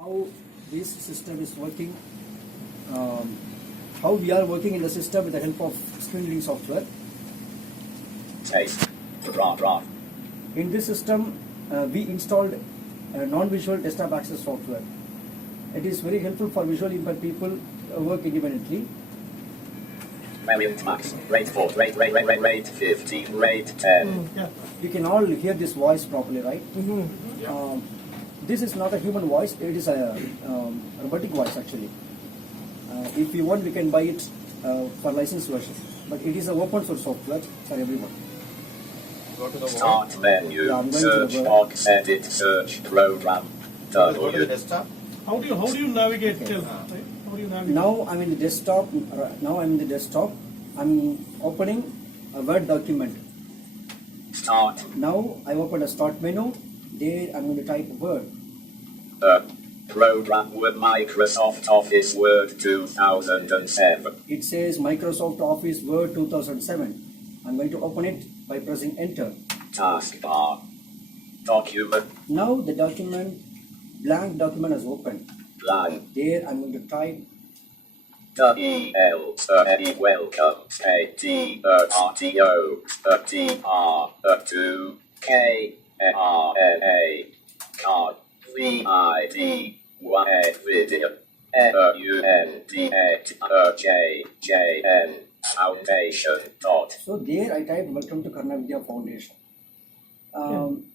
How this system is working, how we are working in the system with the help of screen reading software. In this system, we installed non-visual desktop access software. It is very helpful for visually impaired people work independently. Max, rate 4, rate 15, rate 10. Yeah. You can all hear this voice properly, right? This is not a human voice, it is a robotic voice actually. If you want, we can buy it for licensed version. But it is an open source software for everyone. Go to the Start menu, Yeah, I'm going search to the box, edit, search, program, Go to the W. desktop. How do you navigate? Okay. How do you navigate? Now I'm in the desktop. I'm opening a Word document. Start, Now I open a start menu. There I'm going to type Word. program with Microsoft Office Word 2007. It says Microsoft Office Word 2007. I'm going to open it by pressing Enter. Taskbar, document, Now the blank document is opened. blank, There I'm going to type W-E-L, welcome, A-D-R-T-O, T-R, 2-K-R-N-A, card, V-I-D-Y, video, F-U-N-D-A-J-J-N, foundation, dot. So there I type Welcome to Karna Vidya Foundation.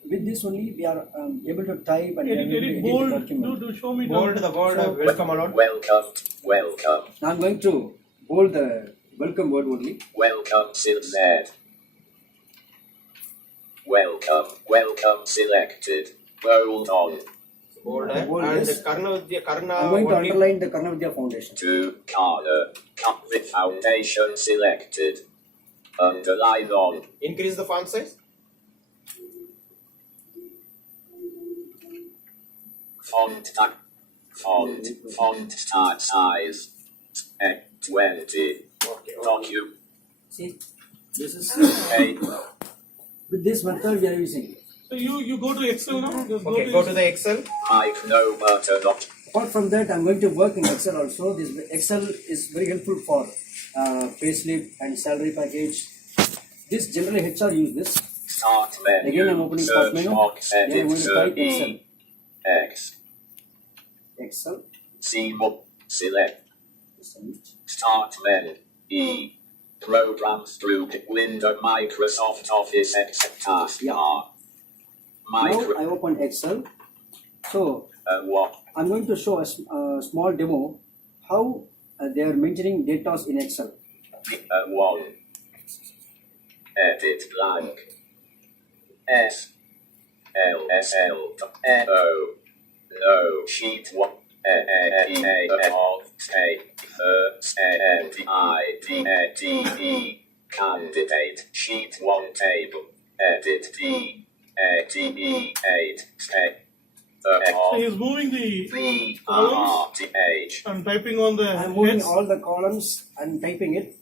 With this only we are able to type and we are able to Edit edit bold. the document. Do show me. Bold the word So- welcome alone. Welcome, Now I'm going to bold the welcome word only. welcome, select. Welcome, selected. Bold on. Bold Bold and is- Karna I'm going to only. underline the Karna Vidya Foundation. To color, cut the foundation selected. Underline on. Increase the font size. Font start size. 20. Okay. Document. See, this is A. with this method we are using. So you go to Excel now. Just Okay. Go to the Excel. Mike no button dot. Apart from that, I'm going to work in Excel also. This Excel is very helpful for payslip and salary package. This generally HR use this. Start menu. Again, I'm opening start Search menu. box. Then I'm Edit. going to type Excel. E. X. Excel. C. Select. Start menu. E. Programs through window Microsoft Office X taskbar. Now I open Excel. So What? I'm going to show a small demo how they are maintaining data in Excel. 1. Edit blank. S. L. S. L. O. No. Sheet 1. Candidate. Sheet 1 table. Edit D. D-E-8. So he's moving the columns V-R-T-H. and typing on the I'm moving heads. all the columns and typing it.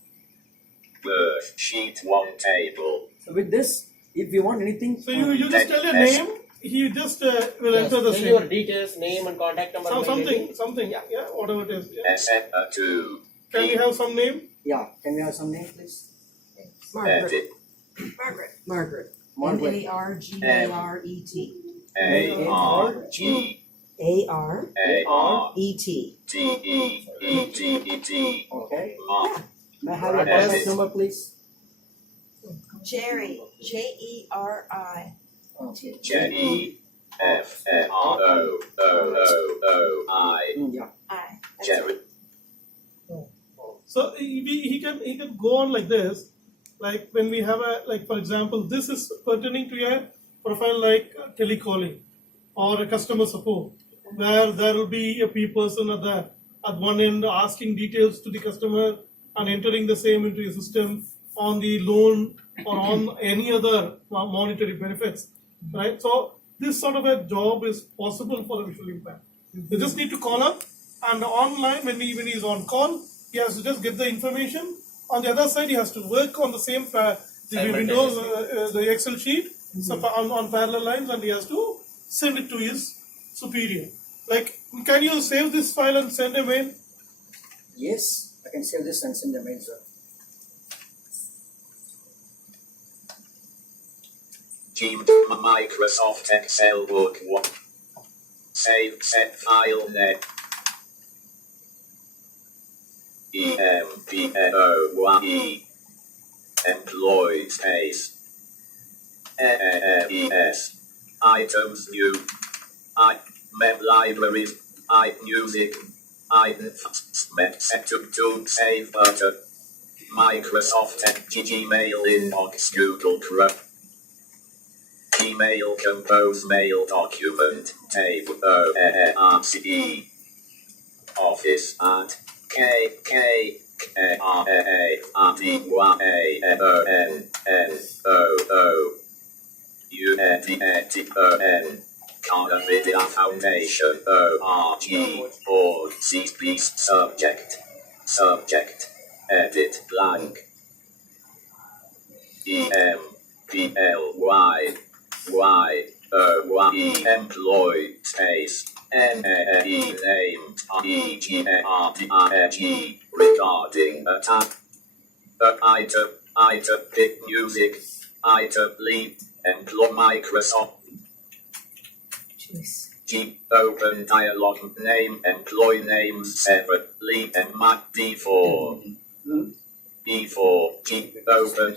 Word. Sheet 1 table. So with this, if you want anything, So you just tell your Yes. name. He just will enter the Tell your same. details, name and contact number. mail ID. Something. Yeah, whatever it is. Yeah. S2. Can we have some name? yeah, can we have some name, please? Margaret. Edit. Margaret. Margaret. M-A-R-G-A-R-E-T. A-R-G. A-R-E-T. A-R-G. D-E-E-T-E-T. Okay. Mark. May I have your Edit. contact number, please? Jerry. J-E-R-I. J-E-F-F-R-O-O-O-O-I. Yeah. I. Jerry. So he can go on like this. Like when we have for example, this is pertaining to a profile like telecalling or a customer support, where there will be a person at one end asking details to the customer and entering the same into your system on the loan or on any other monetary benefits, right? So this sort of a job is possible for the visually impaired. They just need to call up, and online when he is on call, he has to just get the information. On the other side, he has to work on the same the Windows, the Excel sheet, so on parallel lines, and he has to send it to his superior. Like, can you save this file and send a mail? Yes, I can save this and send the mail, sir. Team Microsoft Excel Book 1. Save set file net. EMPLOYE. Employee space. ES. Items new. Mem libraries. Music. Set to save button. Microsoft Gmail inbox Google Chrome. Email compose mail document table ORCE office at KKRADIONNOOUNDFON Kara Vidya Foundation ORG or CSP subject edit blank EMPLYE employed space NAE named EGARDIG regarding attack item pick music item lead employ Microsoft Choose. G open dialog name employee names separate lead and D4 E4 G open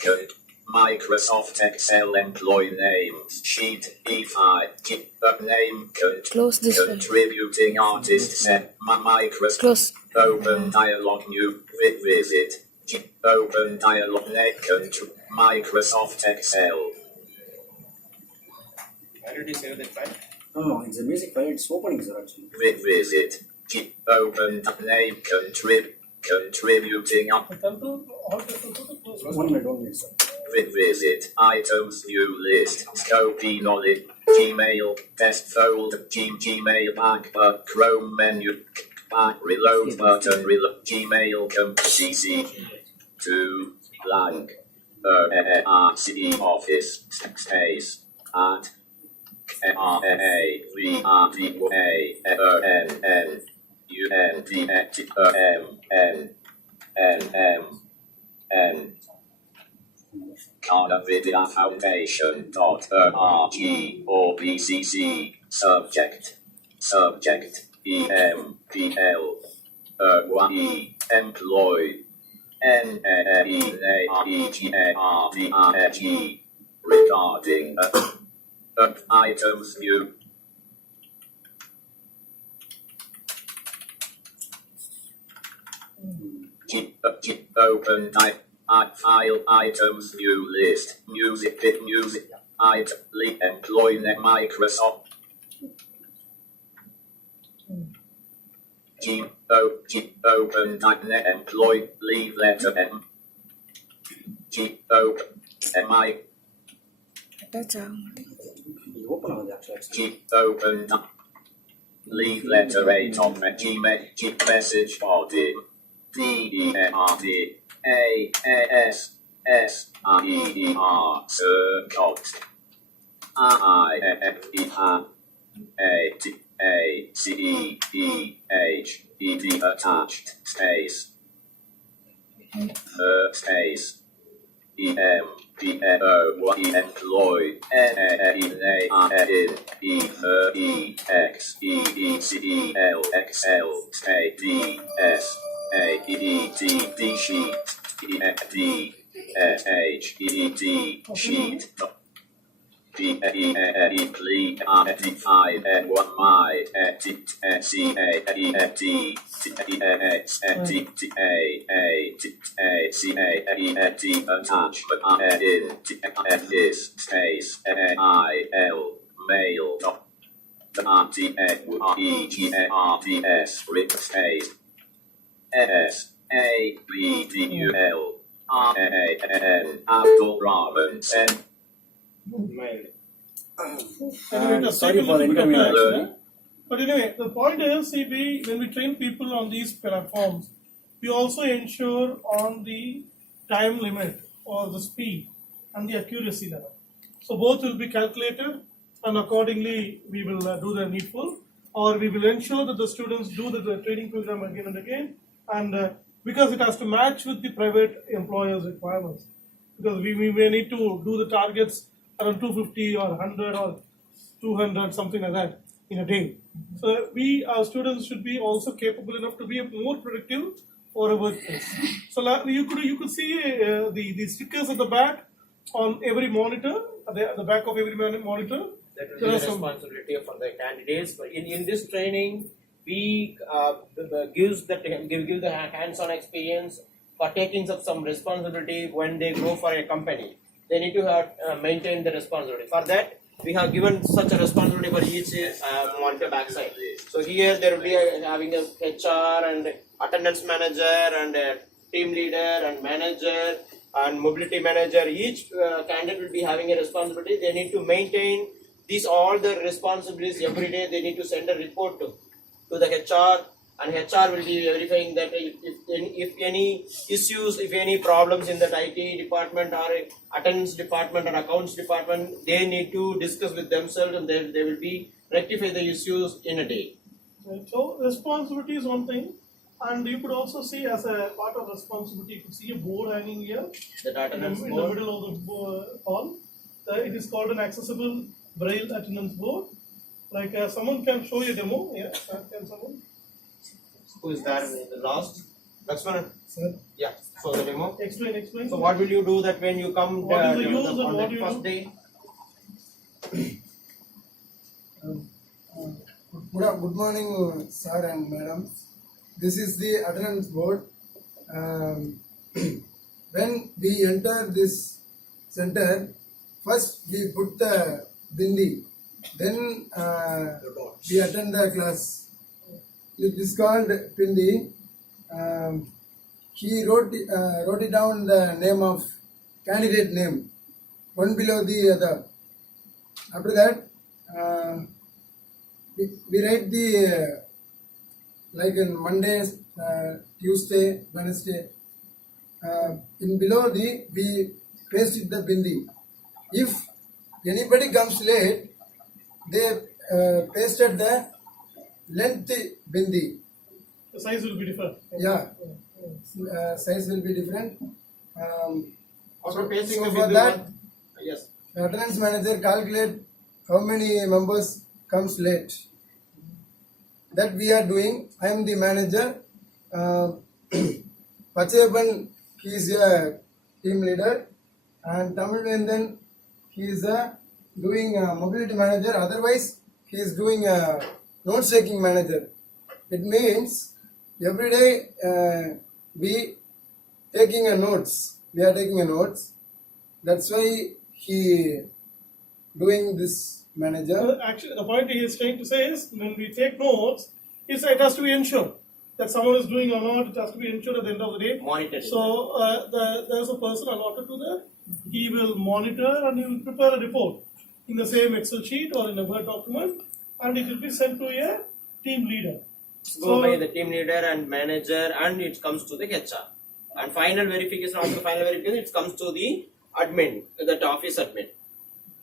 code Microsoft Excel employee names sheet E5 G name Close this one. contributing artist set Microsoft Close. open dialog new visit G open dialog net Microsoft Excel Why did you save that file? No, it's a music file. It's opening, sir, actually. visit G open name contributing up One minute, sir. visit items new list scope knowledge Gmail test folder Gmail back but Chrome menu back reload button reload Gmail CC to blank RCE office space at Kara Vidya Foundation .org or BCC subject EMPLYE employed NAEGARDIG regarding items new open file items new list music item employee Microsoft open net employee leave letter M open MI Attach ஆக It's open on the actually. open leave letter 8 on Gmail message body DERD ASSREER circled IFEACEEHED attached space space EMPLOYE employed NAEXEECELXL space DSAEED sheet DSHEED sheet plea identified one my attachment in this space IL mail RTEGRDS rip space SABDUL RAN Abdul Rahman sent Mail. Anyway, it has Sorry taken a for the little bit of inconvenience. time, yeah? But anyway, the point is, see, when we train people on these platforms, we also ensure on the time limit or the speed and the accuracy level. So both will be calculated, and accordingly we will do the needful. or we will ensure that the students do the training program again and again, and because it has to match with the private employers' requirements. Because we may need to do the targets around 250 or 100 or 200, something like that, in a day. So our students should be also capable enough to be more productive for a workplace. So you could see the stickers at the back on every monitor, at the back of every monitor. That will There be are the some- responsibility for the candidates. But in this training, we give the hands-on experience for taking up some responsibility when they go for a company. They need to maintain the responsibility. For that, we have given such a responsibility for each monitor backside. So here there will be having a HR and attendance manager and a team leader and manager and mobility manager. Each candidate will be having a responsibility. They need to maintain these all the responsibilities every day. They need to send a report to the HR, and HR will be verifying that if any issues, if any problems in that IT department or attendance department or accounts department, they need to discuss with themselves, and they will be rectify the issues in a day. Right. So responsibility is one thing, and you could also see as a part of responsibility, you could see a board hanging here That in the attendance in the board. middle of the hall. It is called an accessible braille attendance board. Like someone can show you a demo. Yeah, can someone? Who is there in the last? Lakshman. Sir, Yeah. So the demo. explain. So what will you do that when you come What is the use and on what the do you first do? day? Good morning, sir and madam. This is the attendance board. When we enter this center, first we put the bindi, then we attend the class. It is called bindi. He wrote it down the name of candidate name, one below the other. After that, we write the like in Monday, Tuesday, Wednesday. In below we pasted the bindi. If anybody comes late, they pasted the length bindi. The size will be different. Yeah, size will be different. After pasting So the for bindi that, one- yes. the attendance manager calculate how many members comes late. That we are doing. I am the manager. Pachayapan, he is a team leader, and Tamilvendan, he is doing a mobility manager. Otherwise, he is doing a note taking manager. It means every day we taking a notes. We are taking a notes. That's why he doing this manager. Actually, the point he is trying to say is when we take notes, it has to be ensured that someone is doing or not. It has to be ensured at the end of the day. Monitoring. So there's a person allotted to that. He will monitor and he will prepare a report in the same Excel sheet or in a Word document, and it will be sent to a team leader. Go by the team leader and manager, and it comes to the HR. And final verification, after final verification, it comes to the admin, that office admin.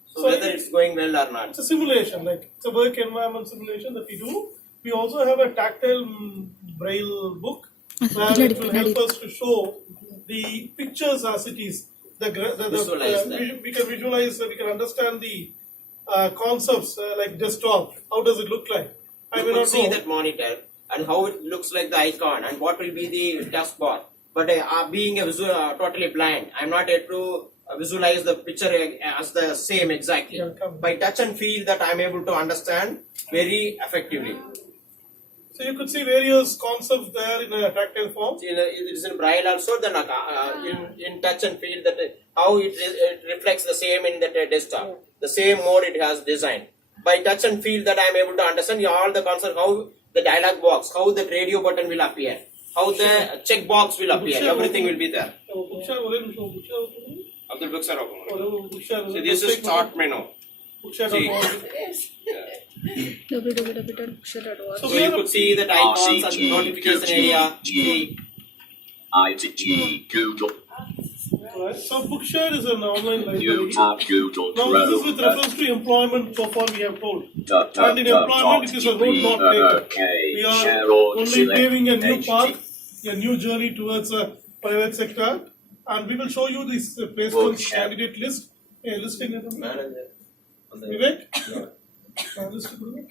So whether it's going well or not. It's a simulation, like it's a work environment simulation that we do. We also have a tactile braille book where it will help us to show the pictures as it is. Visualize that. We can visualize, we can understand the concepts like desktop. How does it look like? I You may could not see know. that monitor and how it looks like the icon and what will be the taskbar. But being a totally blind, I'm not able to visualize the picture as the same exactly. Yeah, come. By touch and feel that I'm able to understand very effectively. So you could see various concepts there in a tactile form. It is in braille also, then in touch and feel that how it reflects the same in the desktop. The same mode it has designed. By touch and feel that I am able to understand all the concept, how the dialog box, how the radio button will appear, how the check box will appear, everything will be there. Of the books are open. So this is start menu. See. www.bookshare.org. So So you could see that icons and notification area. See. ITG Google. Right. So Bookshare is an online library. You tab Google Now this is Chrome. with reference to employment. So far we have told. Dot And in employment, it is a road not taken. okay. We are Share or only select paving a new HT. path, a new journey towards a private sector, and we will show you this placement Bookshare. candidate list. Listing it. Manager. Vivek? List it.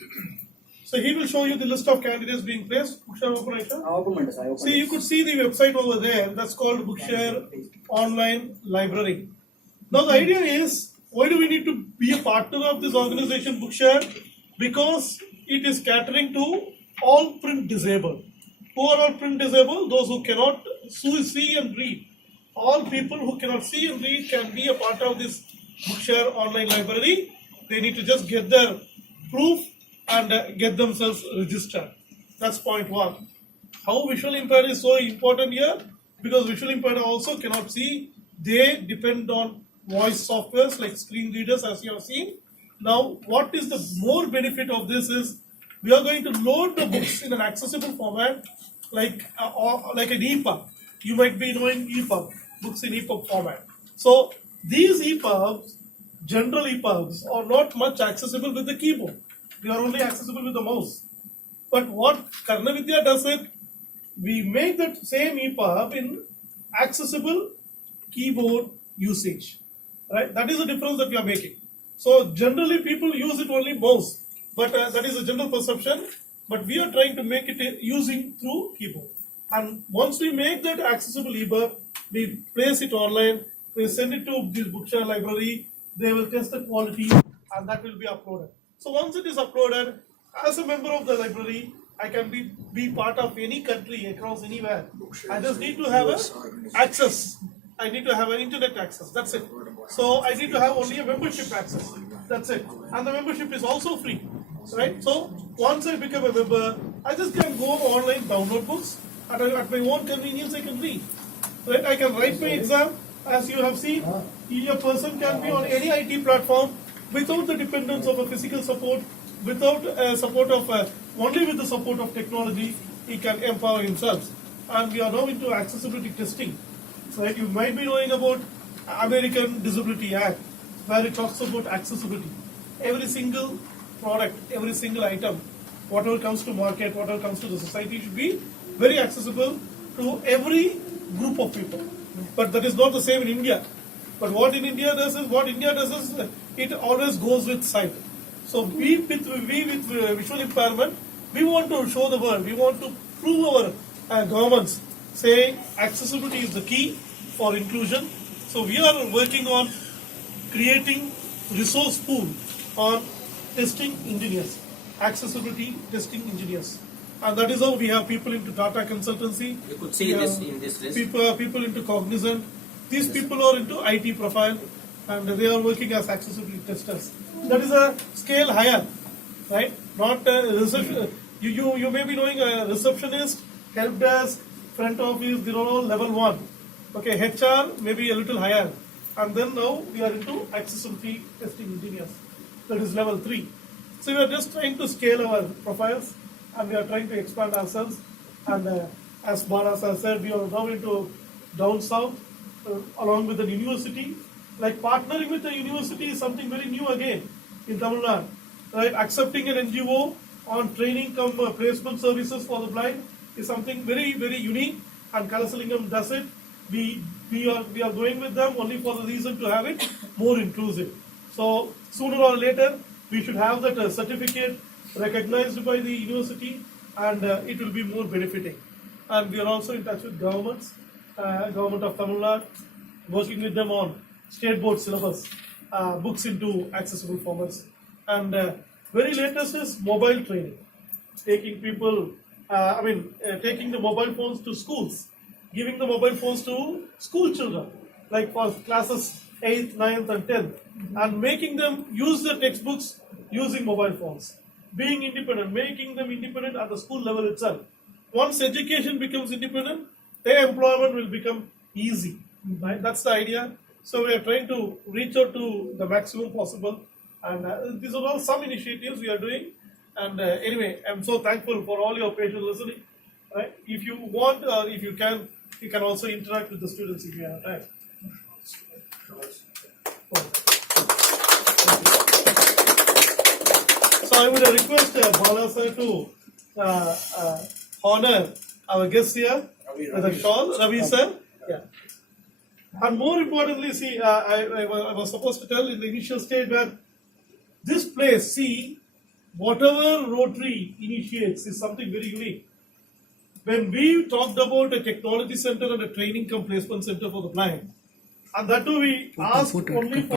So he will show you the list of candidates being placed. Bookshare operation. Open my desk, I open See, you could see the website over there. That's called Bookshare Online Library. Now the idea is, why do we need to be a partner of this organization, Bookshare? Because it is catering to all print disabled. Who are all print disabled? Those who cannot see and read. All people who cannot see and read can be a part of this Bookshare Online Library. They need to just get their proof and get themselves registered. That's point one. How visual impaired is so important here? Because visual impaired also cannot see. They depend on voice softwares like screen readers, as you have seen. Now, what is the more benefit of this is we are going to load the books in an accessible format like an EPUB. You might be knowing EPUB, books in EPUB format. So these EPUBs, general EPUBs, are not much accessible with the keyboard. They are only accessible with the mouse. But what Karnavidya does it, we make that same EPUB in accessible keyboard usage. Right? That is the difference that we are making. So generally people use it only mouse, but that is a general perception. But we are trying to make it using through keyboard. And once we make that accessible EPUB, we place it online, we send it to this Bookshare library, they will test the quality, and that will be uploaded. So once it is uploaded, as a member of the library, I can be part of any country across anywhere. I just need to have access. I need to have an internet access. That's it. So I need to have only a membership access. That's it. And the membership is also free. Right? So once I become a member, I just can go online, download books, and at my own convenience I can read. Right? I can write my exam. As you have seen, a person can be on any IT platform without the dependence of a physical support, without support of only with the support of technology, he can empower himself. And we are now into accessibility testing. Right? You might be knowing about American Disability Act, where it talks about accessibility. Every single product, every single item, whatever comes to market, whatever comes to the society should be very accessible to every group of people. But that is not the same in India. But what India does is it always goes with sight. So we with visual impairment, we want to show the world, we want to prove our governments saying accessibility is the key for inclusion. So we are working on creating resource pool on testing engineers, accessibility testing engineers. And that is how we have people into Tata Consultancy. You could see this in this list. People into Cognizant. These people are into IT profile and they are working as accessibility testers. That is a scale higher, right? Not a reception. You may be knowing a receptionist, help desk, front office, they are all level 1. Okay, HR may be a little higher. And then now we are into accessibility testing engineers. That is level 3. So we are just trying to scale our profiles and we are trying to expand ourselves. And as Balas has said, we are now into down south along with the university. Like partnering with the university is something very new again in Tamil Nadu. Right? Accepting an NGO on training come placement services for the blind is something very, very unique, and Kalasalingam does it. We are going with them only for the reason to have it more inclusive. So sooner or later we should have that certificate recognized by the university, and it will be more benefiting. And we are also in touch with governments, government of Tamil Nadu, working with them on state board syllabus, books into accessible formats. And very latest is mobile training, taking people, taking the mobile phones to schools, giving the mobile phones to school children, like for classes 8th, 9th and 10th, and making them use their textbooks using mobile phones. Being independent, making them independent at the school level itself. Once education becomes independent, their employment will become easy. Right? That's the idea. So we are trying to reach out to the maximum possible. And these are all some initiatives we are doing. And anyway, I'm so thankful for all your patient listening. Right? If you want, if you can also interact with the students if you have time. So I would request Bala sir to honor our guest here with a shawl. Ravi sir. Yeah. And more importantly, see, I was supposed to tell in the initial stage that this place, see, whatever Rotary initiates is something very unique. When we talked about a technology center and a training cum placement center for the blind, and that too we asked only for